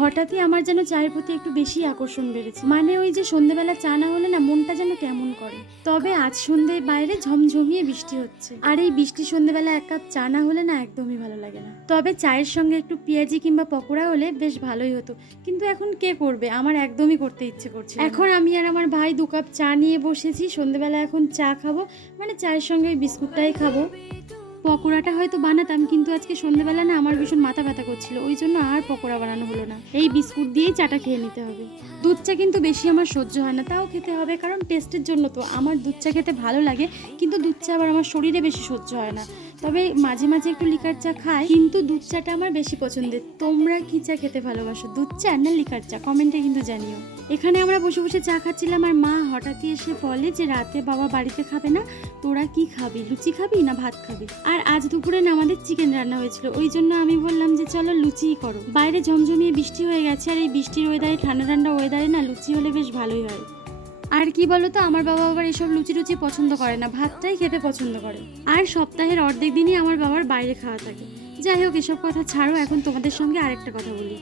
হঠাৎই আমার যেন চায়ের প্রতি একটু বেশি আকর্ষণ বেড়েছে। মানে ওই যে সন্ধেবেলা চা না হলে না মনটা যেন কেমন করে। তবে আজ সন্ধে বাইরে ঝমঝমিয়ে বৃষ্টি হচ্ছে। আর এই বৃষ্টি সন্ধেবেলা এক কাপ চা না হলে না একদমই ভালো লাগে না। তবে চায়ের সঙ্গে একটু পেঁয়াজি কিংবা পকোড়া হলে বেশ ভালোই হতো। কিন্তু এখন কে করবে? আমার একদমই করতে ইচ্ছে করছে এখন আমি আর আমার ভাই দু কাপ চা নিয়ে বসেছি। সন্ধেবেলা এখন চা খাব। মানে চায়ের সঙ্গে ওই বিস্কুটটাই খাব। পকোড়াটা হয়তো বানাতাম, কিন্তু আজকে সন্ধ্যেবেলা না আমার ভীষণ মাথা ব্যথা করছিল। ওই জন্য আর পকোড়া বানানো হলো না। এই বিস্কুট দিয়েই চাটা খেয়ে নিতে হবে। দুধ চা কিন্তু বেশি আমার সহ্য হয় না, তাও খেতে হবে, কারণ টেস্টের জন্য তো। আমার দুধ চা খেতে ভালো লাগে, কিন্তু দুধ চা আবার আমার শরীরে বেশি সহ্য হয় না। তবে মাঝে মাঝে একটু লিকার চা খাই, কিন্তু দুধ চাটা আমার বেশি পছন্দের। তোমরা কি চা খেতে ভালোবাসো? দুধ চা না লিকার চা? কমেন্টে কিন্তু জানিও। এখানে আমরা বসে বসে চা খাচ্ছিলাম আর মা হঠাৎই এসে বলে যে, রাতে বাবা বাড়িতে খাবে না, তোরা কি খাবি? লুচি খাবি না ভাত খাবি? আর আজ দুপুরে না আমাদের চিকেন রান্না হয়েছিল। ওই জন্য আমি বললাম যে, চলো লুচিই করো। বাইরে ঝমঝমিয়ে বৃষ্টি হয়ে গেছে আর এই বৃষ্টির ওয়েদারে ঠান্ডা ঠান্ডা ওয়েদারে না লুচি হলে বেশ ভালোই হয়। আর কি বলো তো আমার বাবা আবার এসব লুচি টুচি পছন্দ করে না, ভাতটাই খেতে পছন্দ করে। আর সপ্তাহের অর্ধেক দিনই আমার বাবার বাইরে খাওয়া থাকে। যাই হোক, এসব কথা ছাড়ো, এখন তোমাদের সঙ্গে আরেকটা কথা বলি।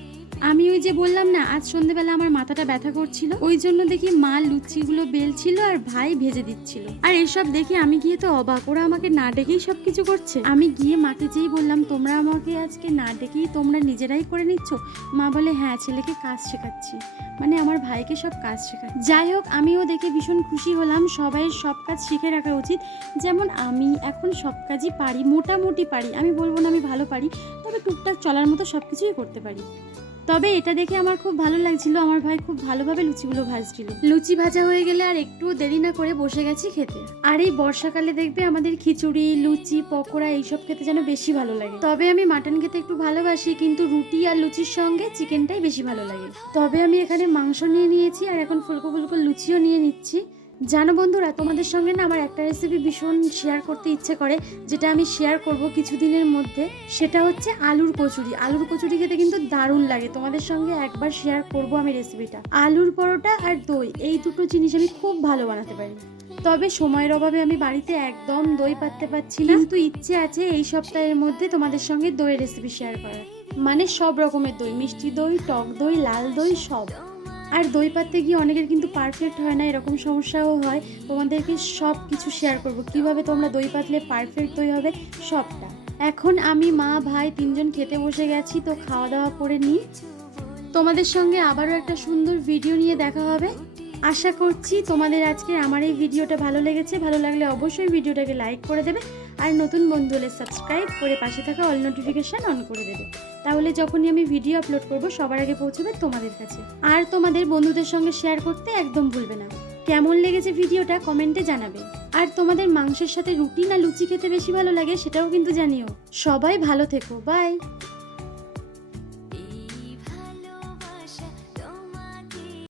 আমি ওই যে বললাম না, আজ সন্ধেবেলা আমার মাথাটা ব্যথা করছিল, ওই জন্য দেখি মা লুচিগুলো বেলছিল আর ভাই ভেজে দিচ্ছিল। আর এসব দেখে আমি গিয়ে তো অবাক, ওরা আমাকে না ডেকেই সব কিছু করছে। আমি গিয়ে মাকে যেই বললাম, তোমরা আমাকে আজকে না ডেকেই তোমরা নিজেরাই করে নিচ্ছ? মা বলে হ্যাঁ ছেলেকে কাজ শেখাচ্ছি। মানে আমার ভাইকে সব কাজ শেখায়। যাই হোক, আমিও দেখে ভীষণ খুশি হলাম। সবাই সব কাজ শিখে রাখা উচিত। যেমন আমি এখন সব কাজই পারি, মোটামুটি পারি। আমি বলব না আমি ভালো পারি, তবে টুকটাক চলার মতো সব কিছুই করতে পারি। তবে এটা দেখে আমার খুব ভালো লাগছিল। আমার ভাই খুব ভালোভাবে লুচিগুলো ভাজছিল। লুচি ভাজা হয়ে গেলে আর একটু দেরি না করে বসে গেছি খেতে। আর এই বর্ষাকালে দেখবে আমাদের খিচুড়ি, লুচি, পকোড়া এইসব খেতে যেন বেশি ভালো লাগে। তবে আমি মাটন খেতে একটু ভালোবাসি, কিন্তু রুটি আর লুচির সঙ্গে চিকেনটাই বেশি ভালো লাগে। তবে আমি এখানে মাংস নিয়ে নিয়েছি আর এখন ফুলকো ফুলকো লুচিও নিয়ে নিচ্ছি। জানো বন্ধুরা, তোমাদের সঙ্গে না আমার একটা রেসিপি ভীষণ শেয়ার করতে ইচ্ছে করে, যেটা আমি শেয়ার করব কিছুদিনের মধ্যে। সেটা হচ্ছে আলুর কচুরি। আলুর কচুরি খেতে কিন্তু দারুণ লাগে। তোমাদের সঙ্গে একবার শেয়ার করব আমি রেসিপিটা আলুর পরোটা আর দই, এই দুটো জিনিস আমি খুব ভালো বানাতে পারি। তবে সময়ের অভাবে আমি বাড়িতে একদম দই পাততে পারছি না। কিন্তু ইচ্ছে আছে এই সপ্তাহের মধ্যে তোমাদের সঙ্গে দইয়ের রেসিপি শেয়ার করার। মানে সব রকমের দই, মিষ্টি দই, টক দই, লাল দই, সব। আর দই পাততে গিয়ে অনেকের কিন্তু পারফেক্ট হয় না, এরকম সমস্যাও হয়। তোমাদেরকে সব কিছু শেয়ার করব। কীভাবে তোমরা দই পাতলে পারফেক্ট দই হবে, সবটা। এখন আমি মা, ভাই তিনজন খেতে বসে গেছি, তো খাওয়া দাওয়া করে নিই। তোমাদের সঙ্গে আবারও একটা সুন্দর ভিডিও নিয়ে দেখা হবে। আশা করছি তোমাদের আজকে আমার এই ভিডিওটা ভালো লেগেছে। ভালো লাগলে অবশ্যই ভিডিওটাকে লাইক করে দেবে। আর নতুন বন্ধু হলে সাবস্ক্রাইব করে পাশে থাকা অল নোটিফিকেশান অন করে দেবে। তাহলে যখনই আমি ভিডিও আপলোড করব, সবার আগে পৌঁছবে তোমাদের কাছে। আর তোমাদের বন্ধুদের সঙ্গে শেয়ার করতে একদম ভুলবে না। কেমন লেগেছে ভিডিওটা কমেন্টে জানাবে। আর তোমাদের মাংসের সাথে রুটি না লুচি খেতে বেশি ভালো লাগে সেটাও কিন্তু জানিও। সবাই ভালো থেকো বাই